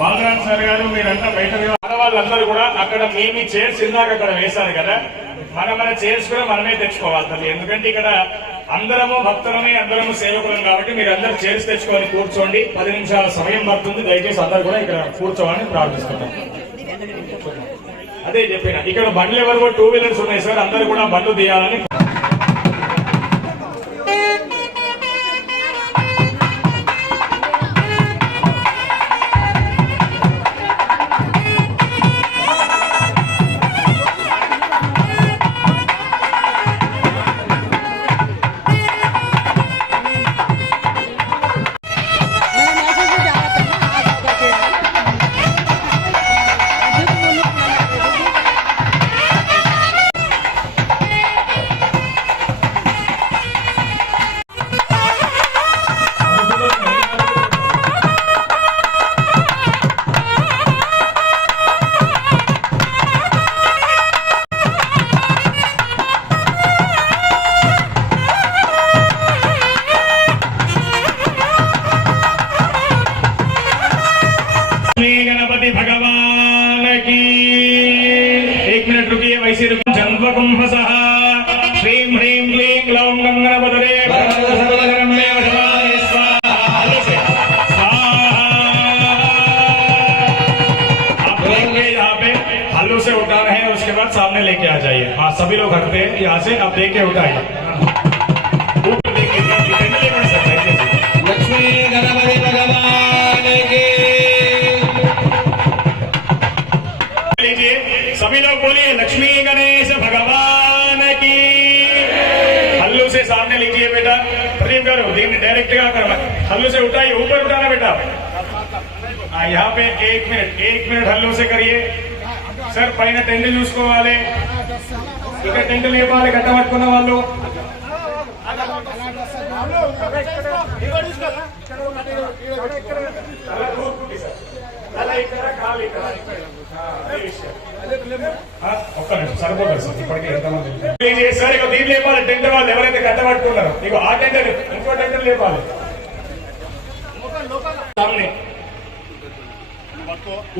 Balraj sir గారు మీరంతా బయట ఆడవాళ్ళందరూ కూడా అక్కడ మీ చైర్స్ ఇందాక అక్కడ వేశారు కదా, మన చైర్స్ కూడా మనమే తెచ్చుకోవాలి తల్లి. ఎందుకంటే ఇక్కడ అందరము భక్తులమే, అందరము సేవకులం కాబట్టి మీరు అందరూ చైర్స్ తెచ్చుకొని కూర్చోండి. 10 నిమిషాల సమయం పడుతుంది. దయచేసి అందరూ కూడా ఇక్కడ కూర్చోవాలని ప్రార్థిస్తున్నాం. అదే చెప్పిన ఇక్కడ బండ్లు ఎవరు 2 వీలర్స్ ఉన్నాయి సార్, అందరూ కూడా బండ్లు తీయాలని. गणपति भगवान की। 1 मिनट रुकिए, वैसे जन्मकुंभसः श्रीं ह्रीं क्लीं ग्लौं गंगणपतये यहाँ पे हल्लू से उठाना है, उसके बाद सामने लेके आ जाइए। हाँ, सभी लोग हटते हैं यहाँ से, अब देख के उठाइए। लक्ष्मी गणपति भगवान की। सभी लोग बोलिए लक्ष्मी गणेश भगवान की। हल्लू से सामने लीजिए बेटा, प्रदीप करो, डायरेक्ट क्या करना, हल्लू से उठाइए, ऊपर उठाना बेटा। यहाँ पे 1 मिनट हल्लू से करिए सर। पैन टेंट चूसोवाले, इधर टेंट लेवाले, गट्ट पట్టుకున్న వాళ్ళు ఒక్క నిమిషం సరిపోతుంది సార్. ఇప్పటికే ఎంతమంది సార్ ఇక దీన్ని లేపాలి. టెంట్ వాళ్ళు ఎవరైతే గట్ట పట్టుకున్నారో ఇక ఆ టెంట్ ఇంకో టెంట్ లేపాలి. सामने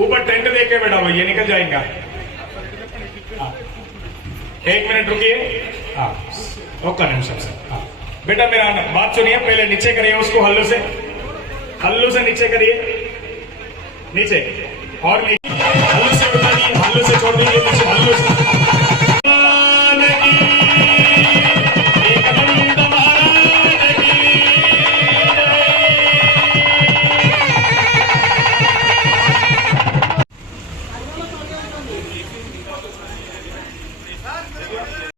ऊपर टेंट देके बैठा हुआ, ये निकल जाएगा। 1 मिनट रुकिए। हाँ, ओका निमिषम सर। हाँ बेटा मेरा बात सुनिए, पहले नीचे करिए उसको, हल्लू से नीचे करिए, नीचे और नीचे हल्लू से उठाइए, हल्लू से छोड़ दीजिए नीचे।